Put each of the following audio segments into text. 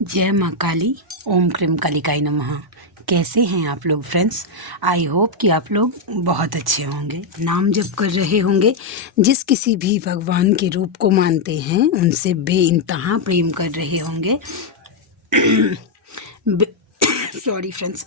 जय माँ काली। ओम क्रीम कालिकाय नमः। कैसे हैं आप लोग फ्रेंड्स? आई होप कि आप लोग बहुत अच्छे होंगे, नाम जप कर रहे होंगे। जिस किसी भी भगवान के रूप को मानते हैं उनसे बेइंतहा प्रेम कर रहे होंगे। सॉरी फ्रेंड्स,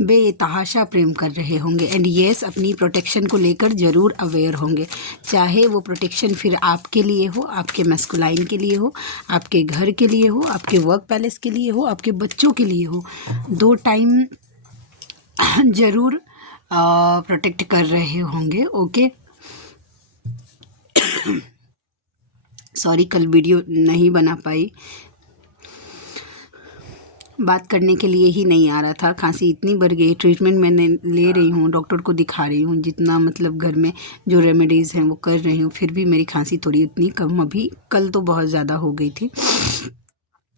बेतहाशा प्रेम कर रहे होंगे। एंड येस, अपनी प्रोटेक्शन को लेकर ज़रूर अवेयर होंगे। चाहे वो प्रोटेक्शन फिर आपके लिए हो, आपके मैस्कुलाइन के लिए हो, आपके घर के लिए हो, आपके वर्क पैलेस के लिए हो, आपके बच्चों के लिए हो, 2 टाइम ज़रूर प्रोटेक्ट कर रहे होंगे। ओके, सॉरी कल वीडियो नहीं बना पाई, बात करने के लिए ही नहीं आ रहा था। खांसी इतनी बढ़ गई, ट्रीटमेंट मैंने ले रही हूँ, डॉक्टर को दिखा रही हूँ, जितना मतलब घर में जो रेमेडीज़ हैं वो कर रही हूँ, फिर भी मेरी खांसी थोड़ी उतनी कम, अभी कल तो बहुत ज़्यादा हो गई थी।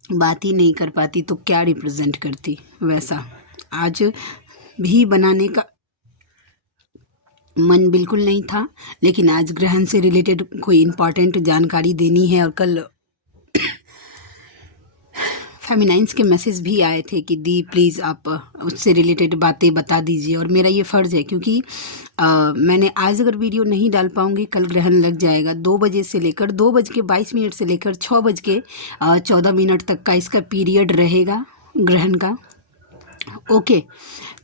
बात ही नहीं कर पाती तो क्या रिप्रेजेंट करती। वैसा आज भी बनाने का मन बिल्कुल नहीं था, लेकिन आज ग्रहण से रिलेटेड कोई इम्पॉर्टेंट जानकारी देनी है। और कल फेमिनाइंस के मैसेज भी आए थे कि दी प्लीज़ आप उससे रिलेटेड बातें बता दीजिए, और मेरा ये फ़र्ज़ है क्योंकि मैंने आज अगर वीडियो नहीं डाल पाऊँगी, कल ग्रहण लग जाएगा। 2 बजे से लेकर 2:22 से लेकर 6:14 तक का इसका पीरियड रहेगा ग्रहण का। ओके,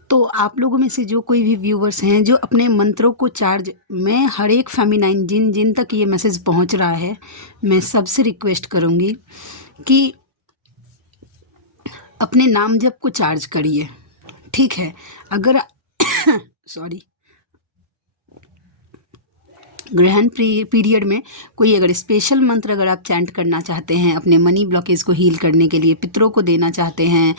तो आप लोगों में से जो कोई भी व्यूवर्स हैं जो अपने मंत्रों को चार्ज, मैं हर एक फेमिनाइन जिन जिन तक ये मैसेज पहुंच रहा है, मैं सबसे रिक्वेस्ट करूँगी कि अपने नाम जप को चार्ज करिए। ठीक है, अगर सॉरी, ग्रहण पीरियड में कोई अगर स्पेशल मंत्र अगर आप चैंट करना चाहते हैं, अपने मनी ब्लॉकेज को हील करने के लिए, पितरों को देना चाहते हैं,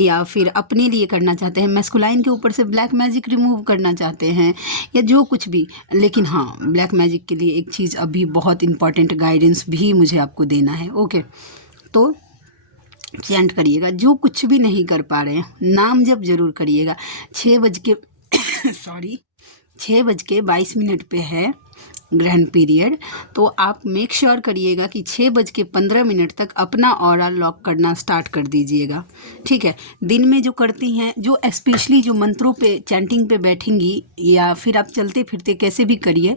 या फिर अपने लिए करना चाहते हैं, मैस्कुलाइन के ऊपर से ब्लैक मैजिक रिमूव करना चाहते हैं, या जो कुछ भी। लेकिन हाँ, ब्लैक मैजिक के लिए एक चीज़ अभी बहुत इंपॉर्टेंट गाइडेंस भी मुझे आपको देना है। ओके, तो चैंट करिएगा। जो कुछ भी नहीं कर पा रहे हैं, नाम जप जरूर करिएगा। 6:22 पे है ग्रहण पीरियड, तो आप मेक श्योर करिएगा कि 6:15 तक अपना ऑरा लॉक करना स्टार्ट कर दीजिएगा। ठीक है, दिन में जो करती हैं, जो स्पेशली जो मंत्रों पे चैंटिंग पे बैठेंगी, या फिर आप चलते फिरते कैसे भी करिए,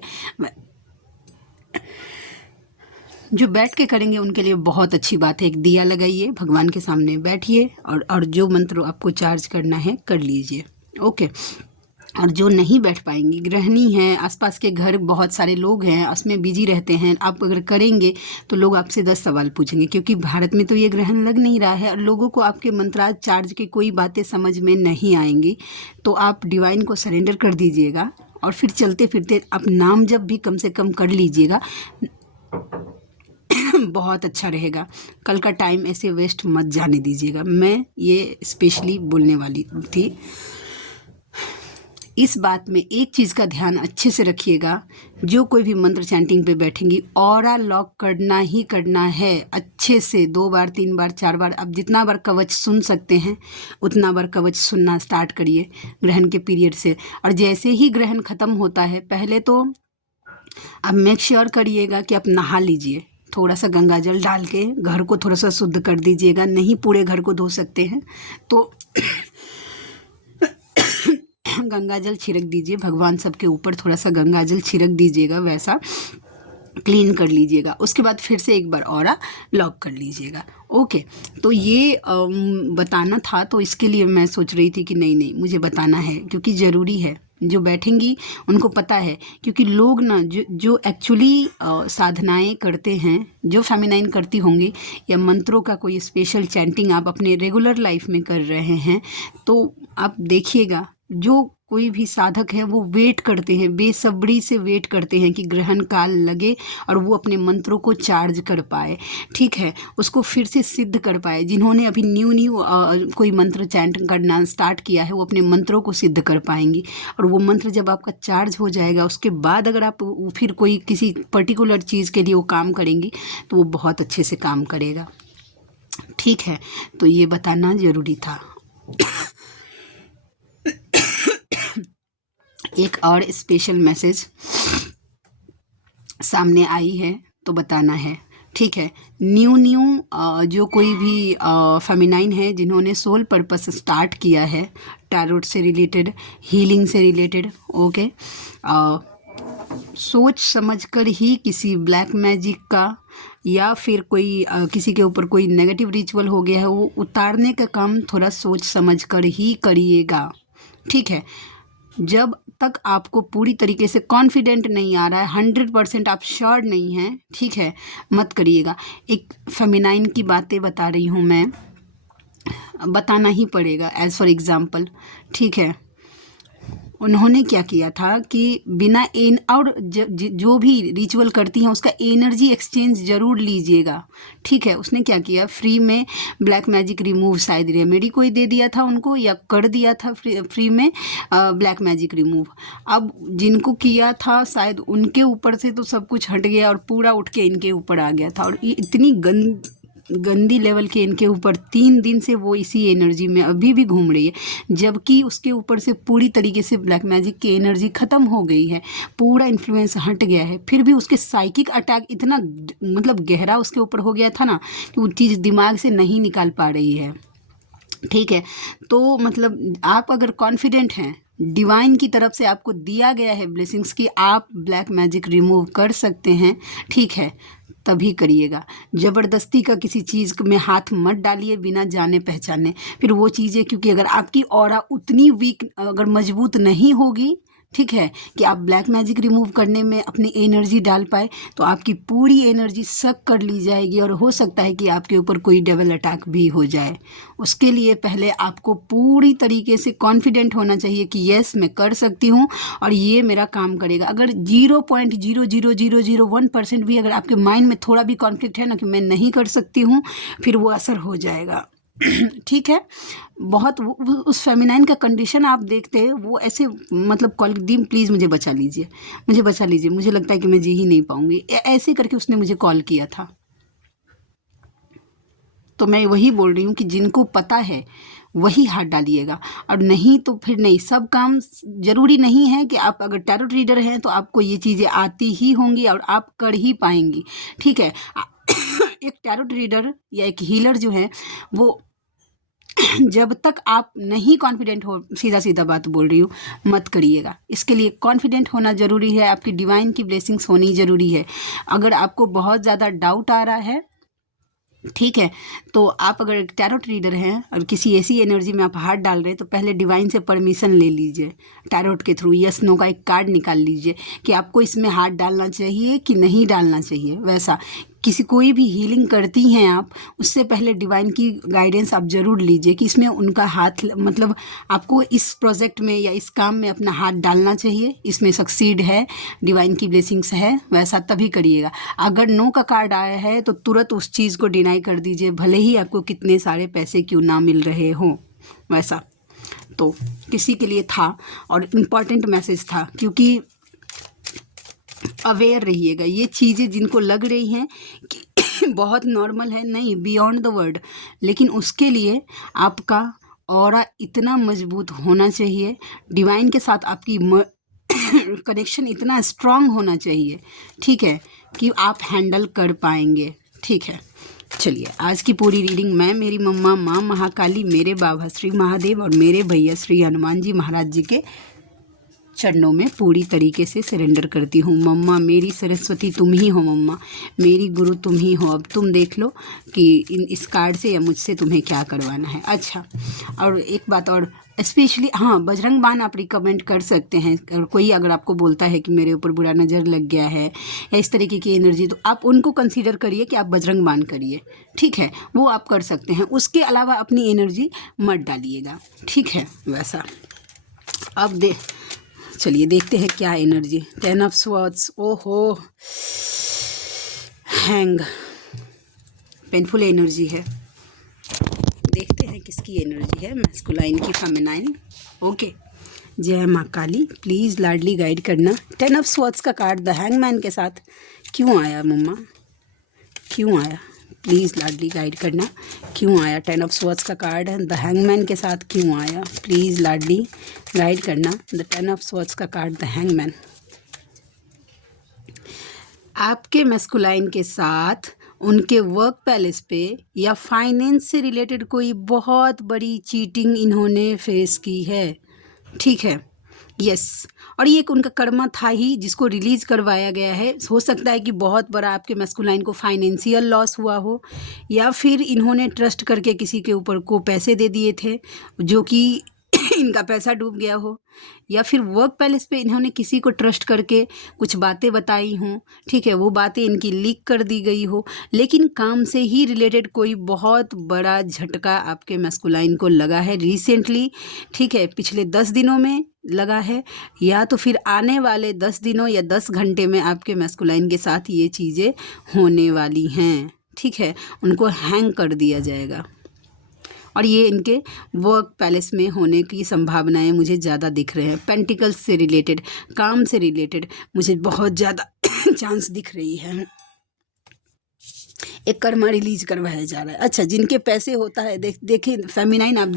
जो बैठ के करेंगे उनके लिए बहुत अच्छी बात है। एक दिया लगाइए, भगवान के सामने बैठिए, और जो मंत्र आपको चार्ज करना है कर लीजिए। ओके, और जो नहीं बैठ पाएंगी, गृहिणी हैं, आसपास के घर बहुत सारे लोग हैं, उसमें बिजी रहते हैं, आप अगर करेंगे तो लोग आपसे 10 सवाल पूछेंगे, क्योंकि भारत में तो ये ग्रहण लग नहीं रहा है और लोगों को आपके मंत्राज चार्ज की कोई बातें समझ में नहीं आएंगी। तो आप डिवाइन को सरेंडर कर दीजिएगा, और फिर चलते फिरते आप नाम जप भी कम से कम कर लीजिएगा। बहुत अच्छा रहेगा। कल का टाइम ऐसे वेस्ट मत जाने दीजिएगा, मैं ये स्पेशली बोलने वाली थी। इस बात में एक चीज़ का ध्यान अच्छे से रखिएगा, जो कोई भी मंत्र चैंटिंग पे बैठेंगी, ऑरा लॉक करना ही करना है अच्छे से। 2 बार 3 बार 4 बार, अब जितना बार कवच सुन सकते हैं उतना बार कवच सुनना स्टार्ट करिए ग्रहण के पीरियड से। और जैसे ही ग्रहण ख़त्म होता है, पहले तो आप मेक श्योर करिएगा कि आप नहा लीजिए, थोड़ा सा गंगा जल डाल के घर को थोड़ा सा शुद्ध कर दीजिएगा। नहीं पूरे घर को धो सकते हैं तो गंगा जल छिड़क दीजिए, भगवान सबके ऊपर थोड़ा सा गंगा जल छिड़क दीजिएगा, वैसा क्लीन कर लीजिएगा। उसके बाद फिर से एक बार ऑरा लॉक कर लीजिएगा। ओके, तो ये बताना था, तो इसके लिए मैं सोच रही थी कि नहीं मुझे बताना है, क्योंकि ज़रूरी है। जो बैठेंगी उनको पता है, क्योंकि लोग ना जो एक्चुअली साधनाएं करते हैं, जो फेमिनाइन करती होंगी, या मंत्रों का कोई स्पेशल चैंटिंग आप अपने रेगुलर लाइफ में कर रहे हैं, तो आप देखिएगा जो कोई भी साधक है वो वेट करते हैं, बेसब्री से वेट करते हैं कि ग्रहण काल लगे और वो अपने मंत्रों को चार्ज कर पाए। ठीक है, उसको फिर से सिद्ध कर पाए। जिन्होंने अभी न्यू कोई मंत्र चैंट करना स्टार्ट किया है, वो अपने मंत्रों को सिद्ध कर पाएंगी। और वो मंत्र जब आपका चार्ज हो जाएगा, उसके बाद अगर आप फिर कोई किसी पर्टिकुलर चीज़ के लिए वो काम करेंगी, तो वो बहुत अच्छे से काम करेगा। ठीक है, तो ये बताना ज़रूरी था। एक और स्पेशल मैसेज सामने आई है तो बताना है। ठीक है। न्यू जो कोई भी फेमिनाइन है जिन्होंने सोल पर्पस स्टार्ट किया है टैरोट से रिलेटेड, हीलिंग से रिलेटेड, ओके, सोच समझकर ही किसी ब्लैक मैजिक का या फिर कोई किसी के ऊपर कोई नेगेटिव रिचुअल हो गया है वो उतारने का काम थोड़ा सोच समझकर ही करिएगा, ठीक है। जब तक आपको पूरी तरीके से कॉन्फिडेंट नहीं आ रहा है, 100% आप श्योर नहीं हैं, ठीक है, मत करिएगा। एक फेमिनाइन की बातें बता रही हूँ मैं, बताना ही पड़ेगा एज फॉर एग्जाम्पल, ठीक है। उन्होंने क्या किया था कि बिना और जो भी रिचुअल करती हैं उसका एनर्जी एक्सचेंज ज़रूर लीजिएगा, ठीक है। उसने क्या किया, फ्री में ब्लैक मैजिक रिमूव शायद रेमेडी कोई दे दिया था उनको या कर दिया था फ्री में ब्लैक मैजिक रिमूव। अब जिनको किया था शायद उनके ऊपर से तो सब कुछ हट गया और पूरा उठ के इनके ऊपर आ गया था, और ये इतनी गंदी लेवल के इनके ऊपर 3 दिन से वो इसी एनर्जी में अभी भी घूम रही है, जबकि उसके ऊपर से पूरी तरीके से ब्लैक मैजिक की एनर्जी ख़त्म हो गई है, पूरा इन्फ्लुएंस हट गया है। फिर भी उसके साइकिक अटैक इतना मतलब गहरा उसके ऊपर हो गया था ना कि वो चीज़ दिमाग से नहीं निकाल पा रही है, ठीक है। तो मतलब आप अगर कॉन्फिडेंट हैं, डिवाइन की तरफ से आपको दिया गया है ब्लेसिंग्स कि आप ब्लैक मैजिक रिमूव कर सकते हैं, ठीक है, तभी करिएगा। ज़बरदस्ती का किसी चीज़ में हाथ मत डालिए बिना जाने पहचाने। फिर वो चीज़ें, क्योंकि अगर आपकी ऑरा उतनी वीक अगर मजबूत नहीं होगी, ठीक है, कि आप ब्लैक मैजिक रिमूव करने में अपनी एनर्जी डाल पाए, तो आपकी पूरी एनर्जी सक कर ली जाएगी और हो सकता है कि आपके ऊपर कोई डबल अटैक भी हो जाए। उसके लिए पहले आपको पूरी तरीके से कॉन्फिडेंट होना चाहिए कि यस मैं कर सकती हूँ और ये मेरा काम करेगा। अगर 0.00001% भी अगर आपके माइंड में थोड़ा भी कॉन्फ्लिक्ट है ना कि मैं नहीं कर सकती हूँ, फिर वो असर हो जाएगा, ठीक है। बहुत उस फेमिनाइन का कंडीशन आप देखते हैं वो ऐसे मतलब कॉल दी, प्लीज़ मुझे बचा लीजिए, मुझे बचा लीजिए, मुझे लगता है कि मैं जी ही नहीं पाऊंगी, ऐसे करके उसने मुझे कॉल किया था। तो मैं वही बोल रही हूँ कि जिनको पता है वही हाथ डालिएगा, और नहीं तो फिर नहीं। सब काम ज़रूरी नहीं है कि आप अगर टैरोट रीडर हैं तो आपको ये चीज़ें आती ही होंगी और आप कर ही पाएंगी, ठीक है। एक टैरोट रीडर या एक हीलर जो है वो जब तक आप नहीं कॉन्फिडेंट हो, सीधा सीधा बात बोल रही हूँ, मत करिएगा। इसके लिए कॉन्फिडेंट होना ज़रूरी है, आपकी डिवाइन की ब्लेसिंग्स होनी ज़रूरी है। अगर आपको बहुत ज़्यादा डाउट आ रहा है, ठीक है, तो आप अगर एक टैरोट रीडर हैं और किसी ऐसी एनर्जी में आप हाथ डाल रहे हैं तो पहले डिवाइन से परमिशन ले लीजिए, टैरोट के थ्रू यस नो का एक कार्ड निकाल लीजिए कि आपको इसमें हाथ डालना चाहिए कि नहीं डालना चाहिए। वैसा किसी कोई भी हीलिंग करती हैं आप, उससे पहले डिवाइन की गाइडेंस आप ज़रूर लीजिए कि इसमें उनका हाथ, मतलब आपको इस प्रोजेक्ट में या इस काम में अपना हाथ डालना चाहिए, इसमें सक्सीड है, डिवाइन की ब्लेसिंग्स है, वैसा तभी करिएगा। अगर नो का कार्ड आया है तो तुरंत उस चीज़ को डिनाई कर दीजिए, भले ही आपको कितने सारे पैसे क्यों ना मिल रहे हों। वैसा तो किसी के लिए था और इम्पॉर्टेंट मैसेज था, क्योंकि अवेयर रहिएगा। ये चीज़ें जिनको लग रही हैं कि बहुत नॉर्मल है, नहीं, बियॉन्ड द वर्ड, लेकिन उसके लिए आपका ऑरा इतना मजबूत होना चाहिए, डिवाइन के साथ आपकी कनेक्शन इतना स्ट्रांग होना चाहिए, ठीक है, कि आप हैंडल कर पाएंगे, ठीक है। चलिए, आज की पूरी रीडिंग मैं, मेरी मम्मा माँ महाकाली, मेरे बाबा श्री महादेव और मेरे भैया श्री हनुमान जी महाराज जी के चरणों में पूरी तरीके से सरेंडर करती हूँ। मम्मा मेरी सरस्वती तुम ही हो, मम्मा मेरी गुरु तुम ही हो। अब तुम देख लो कि इस कार्ड से या मुझसे तुम्हें क्या करवाना है। अच्छा, और एक बात और स्पेशली, हाँ, बजरंग बाण आप रिकमेंड कर सकते हैं। और कोई अगर आपको बोलता है कि मेरे ऊपर बुरा नज़र लग गया है या इस तरीके की एनर्जी, तो आप उनको कंसीडर करिए कि आप बजरंग बाण करिए, ठीक है, वो आप कर सकते हैं। उसके अलावा अपनी एनर्जी मत डालिएगा, ठीक है। वैसा अब चलिए देखते हैं क्या एनर्जी। 10 ऑफ स्वॉर्ड्स, ओहो, हैंग, पेनफुल एनर्जी है। देखते हैं किसकी एनर्जी है, मैस्कुलाइन की फेमिनाइन, ओके। जय माँ काली, प्लीज़ लाडली गाइड करना। 10 ऑफ स्वॉर्ड्स का कार्ड द हैंगमैन के साथ क्यों आया मम्मा, क्यों आया, प्लीज़ लाडली गाइड करना, क्यों आया। 10 ऑफ स्वॉर्ड्स का कार्ड द हैंगमैन के साथ क्यों आया, प्लीज़ लाडली गाइड करना। द 10 ऑफ स्वॉर्ड्स का कार्ड द हैंगमैन। आपके मैस्कुलाइन के साथ उनके वर्क पैलेस पे या फाइनेंस से रिलेटेड कोई बहुत बड़ी चीटिंग इन्होंने फेस की है। ठीक है, यस। और ये एक उनका कर्मा था ही जिसको रिलीज करवाया गया है। हो सकता है कि बहुत बड़ा आपके मैस्कुलाइन को फाइनेंशियल लॉस हुआ हो, या फिर इन्होंने ट्रस्ट करके किसी के ऊपर को पैसे दे दिए थे जो कि इनका पैसा डूब गया हो, या फिर वर्क पैलेस पे इन्होंने किसी को ट्रस्ट करके कुछ बातें बताई हों। ठीक है, वो बातें इनकी लीक कर दी गई हो, लेकिन काम से ही रिलेटेड कोई बहुत बड़ा झटका आपके मैस्कुलाइन को लगा है रिसेंटली। ठीक है, पिछले 10 दिनों में लगा है, या तो फिर आने वाले 10 दिनों या 10 घंटे में आपके मैस्कुलाइन के साथ ये चीज़ें होने वाली हैं। ठीक है, उनको हैंग कर दिया जाएगा, और ये इनके वर्क पैलेस में होने की संभावनाएं मुझे ज़्यादा दिख रहे हैं। पेंटिकल्स से रिलेटेड, काम से रिलेटेड मुझे बहुत ज़्यादा चांस दिख रही है। एक कर्मा रिलीज करवाया जा रहा है। अच्छा, जिनके पैसे होता है, देखिए फेमिनाइन, आप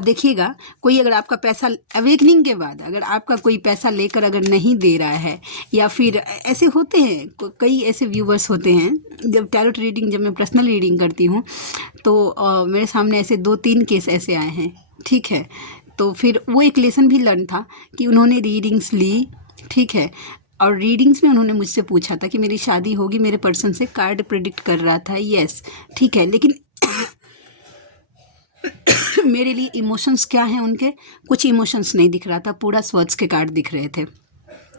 देखिएगा कोई अगर आपका पैसा अवेकनिंग के बाद अगर आपका कोई पैसा लेकर अगर नहीं दे रहा है, या फिर ऐसे होते हैं कई ऐसे व्यूवर्स होते हैं, जब टैरोट रीडिंग, जब मैं पर्सनल रीडिंग करती हूँ तो मेरे सामने ऐसे 2-3 केस ऐसे आए हैं। ठीक है, तो फिर वो एक लेसन भी लर्न था कि उन्होंने रीडिंग्स ली। ठीक है, और रीडिंग्स में उन्होंने मुझसे पूछा था कि मेरी शादी होगी, मेरे पर्सन से कार्ड प्रेडिक्ट कर रहा था, यस। ठीक है, लेकिन मेरे लिए इमोशंस क्या हैं उनके, कुछ इमोशंस नहीं दिख रहा था, पूरा स्वर्ड्स के कार्ड दिख रहे थे।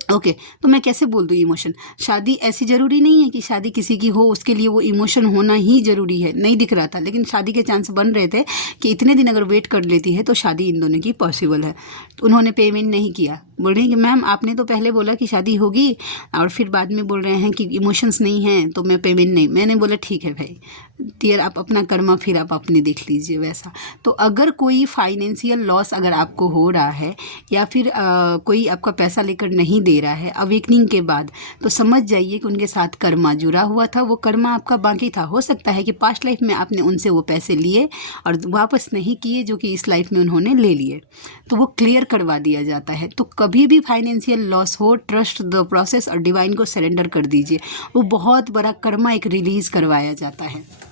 ओके, तो मैं कैसे बोल दूँ इमोशन? शादी ऐसी ज़रूरी नहीं है कि शादी किसी की हो उसके लिए वो इमोशन होना ही ज़रूरी है, नहीं दिख रहा था, लेकिन शादी के चांस बन रहे थे कि इतने दिन अगर वेट कर लेती है तो शादी इन दोनों की पॉसिबल है। तो उन्होंने पेमेंट नहीं किया, बोल रहे हैं कि मैम आपने तो पहले बोला कि शादी होगी, और फिर बाद में बोल रहे हैं कि इमोशंस नहीं हैं तो मैं पेमेंट नहीं। मैंने बोला ठीक है भाई डियर, आप अपना कर्मा फिर आप अपने देख लीजिए वैसा। तो अगर कोई फाइनेंशियल लॉस अगर आपको हो रहा है, या फिर कोई आपका पैसा लेकर नहीं दे रहा है अवेकनिंग के बाद, तो समझ जाइए कि उनके साथ कर्मा जुड़ा हुआ था, वो कर्मा आपका बाकी था। हो सकता है कि पास्ट लाइफ में आपने उनसे वो पैसे लिए और वापस नहीं किए जो कि इस लाइफ में उन्होंने ले लिए, तो वो क्लियर करवा दिया जाता है। तो कभी भी फाइनेंशियल लॉस हो, ट्रस्ट द प्रोसेस और डिवाइन को सरेंडर कर दीजिए, वो बहुत बड़ा कर्मा एक रिलीज़ करवाया जाता है।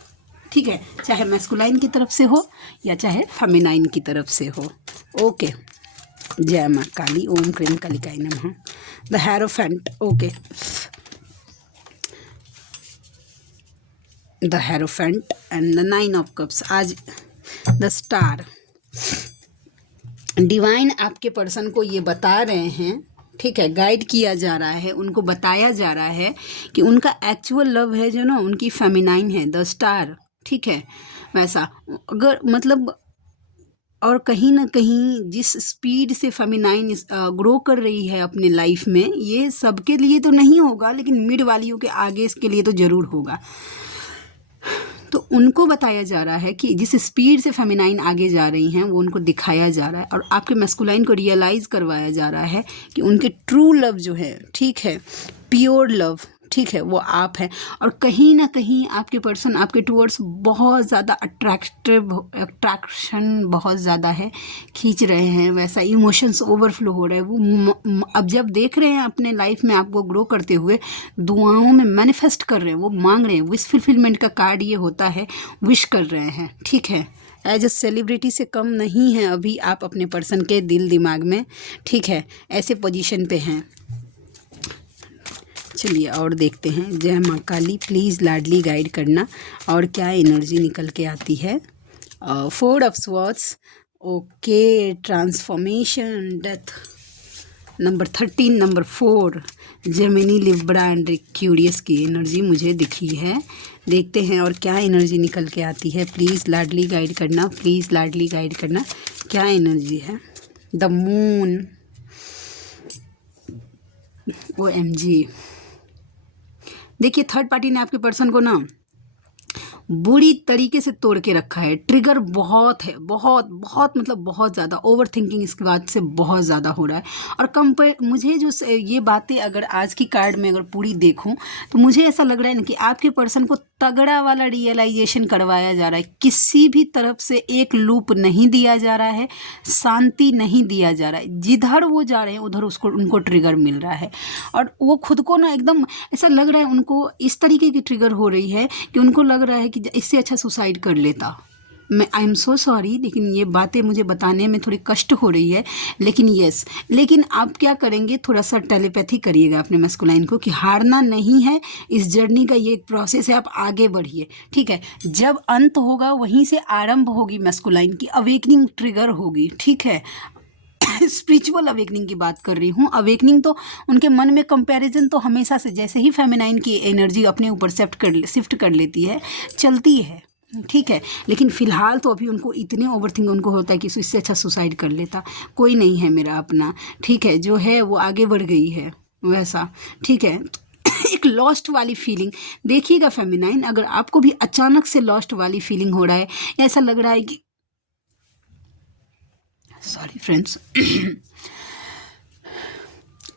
ठीक है, चाहे मैस्कुलाइन की तरफ से हो या चाहे फेमिनाइन की तरफ से हो। ओके, जय माँ काली, ओम क्रीम कालिकाय नमः। The hierophant, okay, the hierophant and the 9 of cups. आज द स्टार, डिवाइन आपके पर्सन को ये बता रहे हैं, ठीक है, गाइड किया जा रहा है, उनको बताया जा रहा है कि उनका एक्चुअल लव है जो ना उनकी फेमिनाइन है, द स्टार। ठीक है, वैसा अगर मतलब, और कहीं ना कहीं जिस स्पीड से फेमिनाइन ग्रो कर रही है अपने लाइफ में, ये सबके लिए तो नहीं होगा लेकिन मिड वालियों के आगे इसके लिए तो ज़रूर होगा। तो उनको बताया जा रहा है कि जिस स्पीड से फेमिनाइन आगे जा रही हैं वो उनको दिखाया जा रहा है, और आपके मैस्कुलाइन को रियलाइज़ करवाया जा रहा है कि उनके ट्रू लव जो है, ठीक है, प्योर लव, ठीक है, वो आप हैं। और कहीं ना कहीं आपके पर्सन आपके टूवर्ड्स बहुत ज़्यादा अट्रैक्शन बहुत ज़्यादा है, खींच रहे हैं, वैसा इमोशंस ओवरफ्लो हो रहे हैं। वो अब जब देख रहे हैं अपने लाइफ में आपको ग्रो करते हुए, दुआओं में मैनिफेस्ट कर रहे हैं, वो मांग रहे हैं। विश फुलफिलमेंट का कार्ड ये होता है, विश कर रहे हैं। ठीक है, एज अ सेलिब्रिटी से कम नहीं है अभी आप अपने पर्सन के दिल दिमाग में। ठीक है, ऐसे पोजीशन पे हैं। चलिए और देखते हैं। जय माँ काली, प्लीज़ लाडली गाइड करना, और क्या एनर्जी निकल के आती है। 4 of swords, okay, transformation, death, number 13, number 4, Gemini, Libra and Aquarius की एनर्जी मुझे दिखी है। देखते हैं और क्या एनर्जी निकल के आती है। प्लीज़ लाडली गाइड करना, प्लीज़ लाडली गाइड करना, क्या एनर्जी है। The moon, OMG। देखिए थर्ड पार्टी ने आपके पर्सन को ना बुरी तरीके से तोड़ के रखा है। ट्रिगर बहुत है, बहुत बहुत मतलब बहुत ज़्यादा ओवर थिंकिंग इसके बाद से बहुत ज़्यादा हो रहा है। और कंपेयर मुझे जो ये बातें अगर आज की कार्ड में अगर पूरी देखूं तो मुझे ऐसा लग रहा है ना कि आपके पर्सन को तगड़ा वाला रियलाइजेशन करवाया जा रहा है। किसी भी तरफ से एक लूप नहीं दिया जा रहा है, शांति नहीं दिया जा रहा है। जिधर वो जा रहे हैं उधर उसको उनको ट्रिगर मिल रहा है और वो खुद को ना एकदम ऐसा लग रहा है, उनको इस तरीके की ट्रिगर हो रही है कि उनको लग रहा है कि इससे अच्छा सुसाइड कर लेता। मैं आई एम सो सॉरी, लेकिन ये बातें मुझे बताने में थोड़ी कष्ट हो रही है, लेकिन यस, लेकिन आप क्या करेंगे, थोड़ा सा टेलीपैथी करिएगा अपने मैस्कुलाइन को कि हारना नहीं है, इस जर्नी का ये एक प्रोसेस है, आप आगे बढ़िए, ठीक है। जब अंत होगा वहीं से आरंभ होगी मैस्कुलाइन की अवेकनिंग ट्रिगर होगी, ठीक है। स्पिरिचुअल अवेकनिंग की बात कर रही हूँ। अवेकनिंग तो उनके मन में कंपैरिजन तो हमेशा से, जैसे ही फेमिनाइन की एनर्जी अपने ऊपर शिफ्ट कर लेती है, चलती है, ठीक है। लेकिन फिलहाल तो अभी उनको इतने ओवरथिंक उनको होता है कि इससे अच्छा सुसाइड कर लेता, कोई नहीं है मेरा अपना, ठीक है। जो है वो आगे बढ़ गई है वैसा, ठीक है। एक लॉस्ट वाली फीलिंग देखिएगा फेमिनाइन, अगर आपको भी अचानक से लॉस्ट वाली फीलिंग हो रहा है, ऐसा लग रहा है कि सॉरी फ्रेंड्स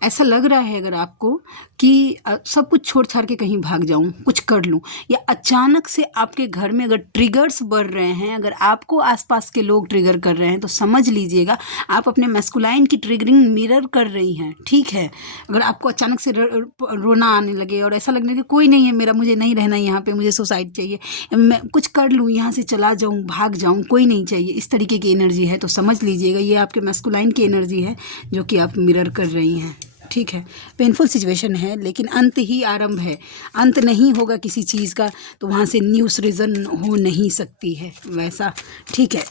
ऐसा लग रहा है अगर आपको कि सब कुछ छोड़ छाड़ के कहीं भाग जाऊं, कुछ कर लूं, या अचानक से आपके घर में अगर ट्रिगर्स बढ़ रहे हैं, अगर आपको आसपास के लोग ट्रिगर कर रहे हैं, तो समझ लीजिएगा आप अपने मैस्कुलाइन की ट्रिगरिंग मिरर कर रही हैं, ठीक है। अगर आपको अचानक से रोना आने लगे और ऐसा लगने कि कोई नहीं है मेरा, मुझे नहीं रहना यहाँ पे, मुझे सुसाइड चाहिए, मैं कुछ कर लूँ, यहाँ से चला जाऊँ, भाग जाऊँ, कोई नहीं चाहिए, इस तरीके की एनर्जी है, तो समझ लीजिएगा ये आपके मैस्कुलाइन की एनर्जी है जो कि आप मिरर कर रही हैं, ठीक है। पेनफुल सिचुएशन है, लेकिन अंत ही आरंभ है। अंत नहीं होगा किसी चीज़ का तो वहाँ से न्यूज़ रीज़न हो नहीं सकती है वैसा, ठीक है।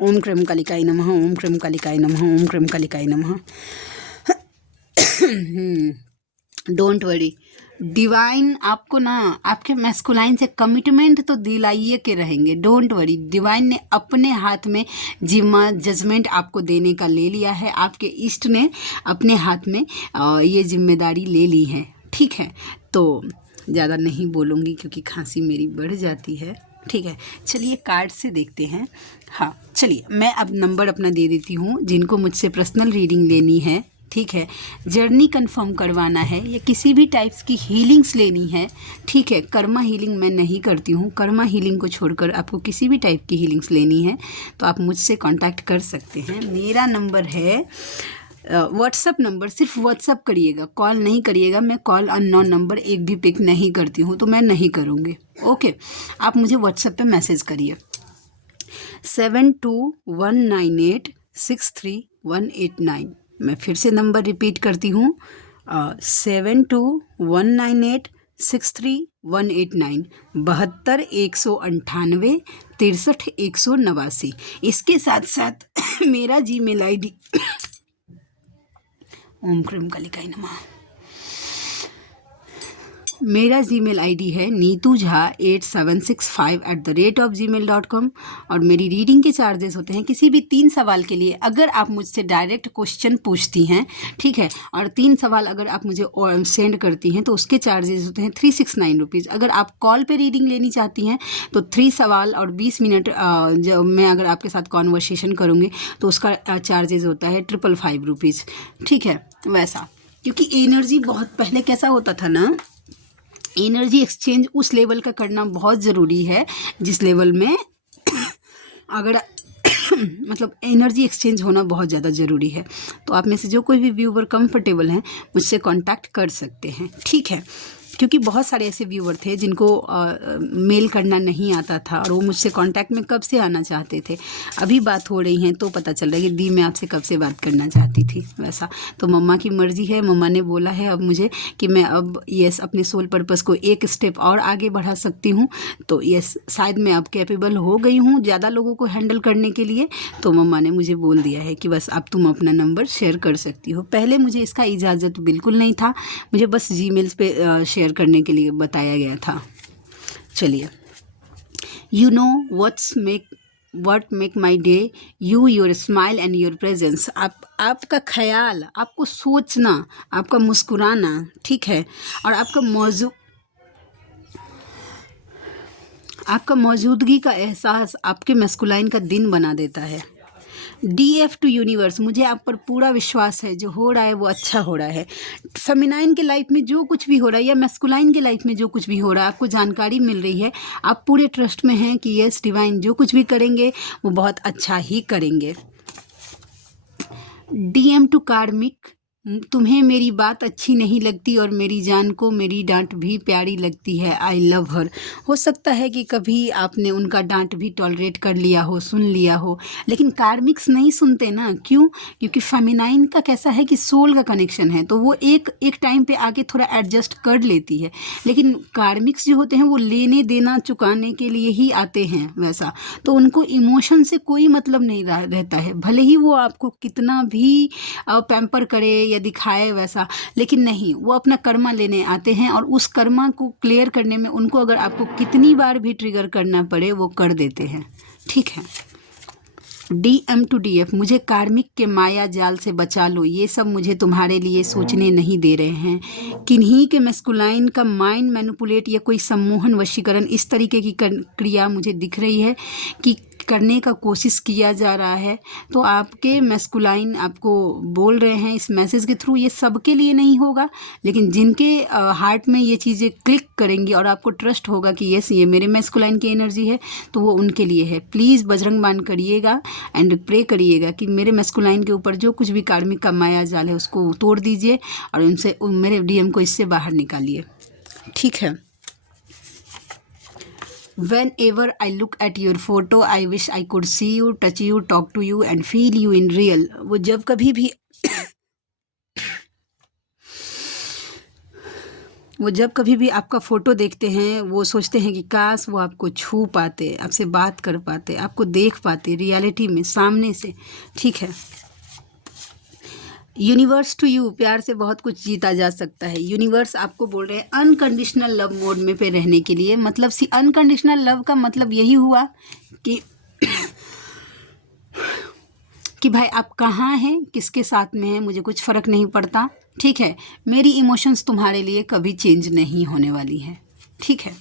ओम क्रीम कालिकाय नमः, ओम क्रीम कालिकाय नमः, ओम क्रीम कालिकाय नमः। डोंट वरी, डिवाइन आपको ना आपके मैस्कुलाइन से कमिटमेंट तो दिलाइए के रहेंगे। डोंट वरी, डिवाइन ने अपने हाथ में जिम्मा जजमेंट आपको देने का ले लिया है। आपके इष्ट ने अपने हाथ में ये जिम्मेदारी ले ली है, ठीक है। तो ज़्यादा नहीं बोलूँगी क्योंकि खांसी मेरी बढ़ जाती है, ठीक है। चलिए कार्ड से देखते हैं। हाँ चलिए, मैं अब नंबर अपना दे देती हूँ जिनको मुझसे पर्सनल रीडिंग लेनी है, ठीक है। जर्नी कंफर्म करवाना है या किसी भी टाइप्स की हीलिंग्स लेनी है, ठीक है। कर्मा हीलिंग मैं नहीं करती हूँ, कर्मा हीलिंग को छोड़कर आपको किसी भी टाइप की हीलिंग्स लेनी है तो आप मुझसे कांटेक्ट कर सकते हैं। मेरा नंबर है व्हाट्सअप नंबर, सिर्फ व्हाट्सअप करिएगा, कॉल नहीं करिएगा। मैं कॉल अननोन नंबर एक भी पिक नहीं करती हूँ, तो मैं नहीं करूँगी, ओके। आप मुझे व्हाट्सएप पे मैसेज करिए 7219863189। मैं फिर से नंबर रिपीट करती हूँ 7219863189, 72-198-63-189। इसके साथ साथ मेरा जीमेल आईडी ओम क्रीम कालिकाय नमः, मेरा जीमेल आईडी है neetujha8765@gmail.com। और मेरी रीडिंग के चार्जेस होते हैं किसी भी 3 सवाल के लिए, अगर आप मुझसे डायरेक्ट क्वेश्चन पूछती हैं, ठीक है, और 3 सवाल अगर आप मुझे सेंड करती हैं तो उसके चार्जेस होते हैं 369 रुपीज़। अगर आप कॉल पे रीडिंग लेनी चाहती हैं तो 3 सवाल और 20 मिनट जो मैं अगर आपके साथ कॉन्वर्सेशन करूँगी तो उसका चार्जेस होता है 555 रुपीज़, ठीक है। वैसा क्योंकि एनर्जी बहुत पहले कैसा होता था ना, एनर्जी एक्सचेंज उस लेवल का करना बहुत ज़रूरी है जिस लेवल में अगर मतलब एनर्जी एक्सचेंज होना बहुत ज़्यादा ज़रूरी है। तो आप में से जो कोई भी व्यूवर कंफर्टेबल हैं मुझसे कांटेक्ट कर सकते हैं, ठीक है। क्योंकि बहुत सारे ऐसे व्यूवर थे जिनको मेल करना नहीं आता था और वो मुझसे कांटेक्ट में कब से आना चाहते थे। अभी बात हो रही है तो पता चल रहा है कि दी मैं आपसे कब से बात करना चाहती थी वैसा। तो मम्मा की मर्ज़ी है, मम्मा ने बोला है अब मुझे कि मैं अब यस अपने सोल पर्पस को एक स्टेप और आगे बढ़ा सकती हूँ। तो यस शायद मैं अब कैपेबल हो गई हूँ ज़्यादा लोगों को हैंडल करने के लिए। तो मम्मा ने मुझे बोल दिया है कि बस अब तुम अपना नंबर शेयर कर सकती हो। पहले मुझे इसका इजाज़त बिल्कुल नहीं था, मुझे बस जीमेल्स पे शेयर करने के लिए बताया गया था। चलिए, you know what make my day, you your smile and your presence. आपका ख्याल, आपको सोचना, आपका मुस्कुराना, ठीक है, और आपका मौजू आपका मौजूदगी का एहसास आपके मैस्कुलाइन का दिन बना देता है। DF टू यूनिवर्स, मुझे आप पर पूरा विश्वास है, जो हो रहा है वो अच्छा हो रहा है। फेमिनाइन के लाइफ में जो कुछ भी हो रहा है या मैस्कुलाइन के लाइफ में जो कुछ भी हो रहा है, आपको जानकारी मिल रही है, आप पूरे ट्रस्ट में हैं कि यस डिवाइन जो कुछ भी करेंगे वो बहुत अच्छा ही करेंगे। DM टू कार्मिक, तुम्हें मेरी बात अच्छी नहीं लगती और मेरी जान को मेरी डांट भी प्यारी लगती है, आई लव हर। हो सकता है कि कभी आपने उनका डांट भी टॉलरेट कर लिया हो, सुन लिया हो, लेकिन कार्मिक्स नहीं सुनते ना। क्यों? क्योंकि फेमिनाइन का कैसा है कि सोल का कनेक्शन है, तो वो एक टाइम पे आके थोड़ा एडजस्ट कर लेती है, लेकिन कार्मिक्स जो होते हैं वो लेने देना चुकाने के लिए ही आते हैं वैसा, तो उनको इमोशन से कोई मतलब नहीं रहता है। भले ही वो आपको कितना भी पैम्पर करे या दिखाए वैसा, लेकिन नहीं, वो अपना कर्मा लेने आते हैं और उस कर्मा को क्लियर करने में उनको अगर आपको कितनी बार भी ट्रिगर करना पड़े वो कर देते हैं। ठीक है। DM टू DF, मुझे कार्मिक के माया जाल से बचा लो, ये सब मुझे तुम्हारे लिए सोचने नहीं दे रहे हैं। किन्हीं के मैस्कुलाइन का माइंड मैनिपुलेट या कोई सम्मोहन वशीकरण इस तरीके की क्रिया मुझे दिख रही है कि करने का कोशिश किया जा रहा है, तो आपके मैस्कुलाइन आपको बोल रहे हैं इस मैसेज के थ्रू, ये सबके लिए नहीं होगा, लेकिन जिनके हार्ट में ये चीज़ें क्लिक करेंगी और आपको ट्रस्ट होगा कि यस ये मेरे मैस्कुलाइन की एनर्जी है, तो वो उनके लिए है। प्लीज़ बजरंग बाण करिएगा एंड प्रे करिएगा कि मेरे मैस्कुलाइन के ऊपर जो कुछ भी कार्मिक का माया जाल है उसको तोड़ दीजिए और उनसे मेरे DM को इससे बाहर निकालिए। ठीक है। Whenever I look at your photo, I wish I could see you, touch you, talk to you and feel you in real. वो जब कभी भी आपका फ़ोटो देखते हैं वो सोचते हैं कि काश वो आपको छू पाते, आपसे बात कर पाते, आपको देख पाते रियलिटी में सामने से। ठीक है। यूनिवर्स टू यू, प्यार से बहुत कुछ जीता जा सकता है। यूनिवर्स आपको बोल रहे हैं अनकंडीशनल लव मोड में पे रहने के लिए। मतलब अनकंडीशनल लव का मतलब यही हुआ कि भाई आप कहाँ हैं, किसके साथ में हैं, मुझे कुछ फ़र्क नहीं पड़ता। ठीक है। मेरी इमोशंस तुम्हारे लिए कभी चेंज नहीं होने वाली है। ठीक है।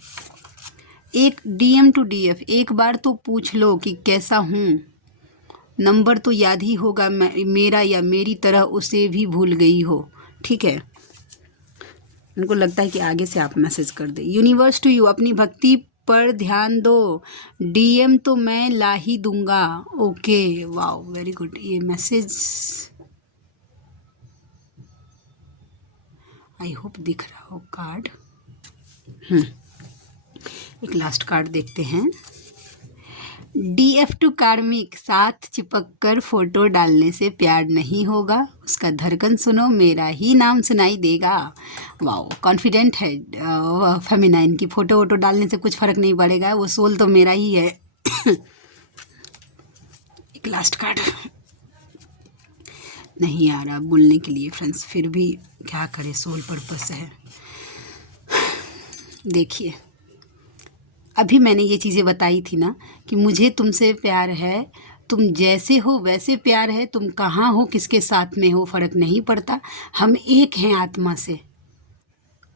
एक DM टू DF, एक बार तो पूछ लो कि कैसा हूँ, नंबर तो याद ही होगा मेरा, या मेरी तरह उसे भी भूल गई हो। ठीक है। उनको लगता है कि आगे से आप मैसेज कर दे। यूनिवर्स टू यू, अपनी भक्ति पर ध्यान दो, DM तो मैं ला ही दूंगा। Okay, wow, very good. ये मैसेज आई होप दिख रहा हो कार्ड। एक लास्ट कार्ड देखते हैं। DF टू कार्मिक, साथ चिपक कर फोटो डालने से प्यार नहीं होगा, उसका धड़कन सुनो, मेरा ही नाम सुनाई देगा। वाओ, कॉन्फिडेंट है फेमिनाइन की, फ़ोटो वोटो डालने से कुछ फ़र्क नहीं पड़ेगा, वो सोल तो मेरा ही है। एक लास्ट कार्ड नहीं आ रहा बोलने के लिए फ्रेंड्स, फिर भी क्या करें, सोल पर्पस है। देखिए, अभी मैंने ये चीज़ें बताई थी ना कि मुझे तुमसे प्यार है, तुम जैसे हो वैसे प्यार है, तुम कहाँ हो, किसके साथ में हो, फ़र्क नहीं पड़ता, हम एक हैं आत्मा से।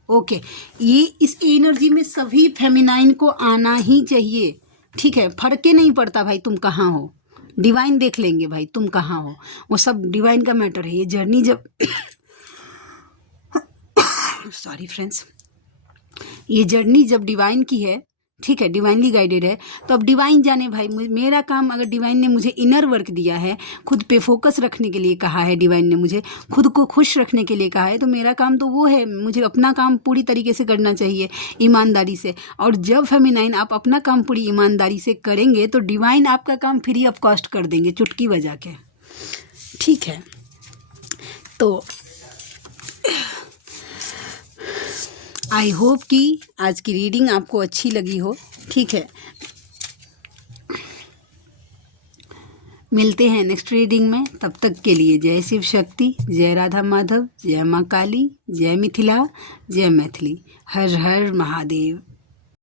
ओके, ये इस एनर्जी में सभी फेमिनाइन को आना ही चाहिए। ठीक है। फ़र्क ही नहीं पड़ता भाई तुम कहाँ हो, डिवाइन देख लेंगे भाई तुम कहाँ हो, वो सब डिवाइन का मैटर है। ये जर्नी जब सॉरी फ्रेंड्स, ये जर्नी जब डिवाइन की है, ठीक है, डिवाइनली गाइडेड है, तो अब डिवाइन जाने भाई। मेरा काम, अगर डिवाइन ने मुझे इनर वर्क दिया है, खुद पे फोकस रखने के लिए कहा है, डिवाइन ने मुझे खुद को खुश रखने के लिए कहा है, तो मेरा काम तो वो है, मुझे अपना काम पूरी तरीके से करना चाहिए, ईमानदारी से। और जब फेमिनाइन आप अपना काम पूरी ईमानदारी से करेंगे तो डिवाइन आपका काम फ्री ऑफ कॉस्ट कर देंगे, चुटकी बजा के। ठीक है। तो आई होप कि आज की रीडिंग आपको अच्छी लगी हो। ठीक है। मिलते हैं नेक्स्ट रीडिंग में, तब तक के लिए जय शिव शक्ति, जय राधा माधव, जय माँ काली, जय मिथिला, जय मैथिली, हर हर महादेव।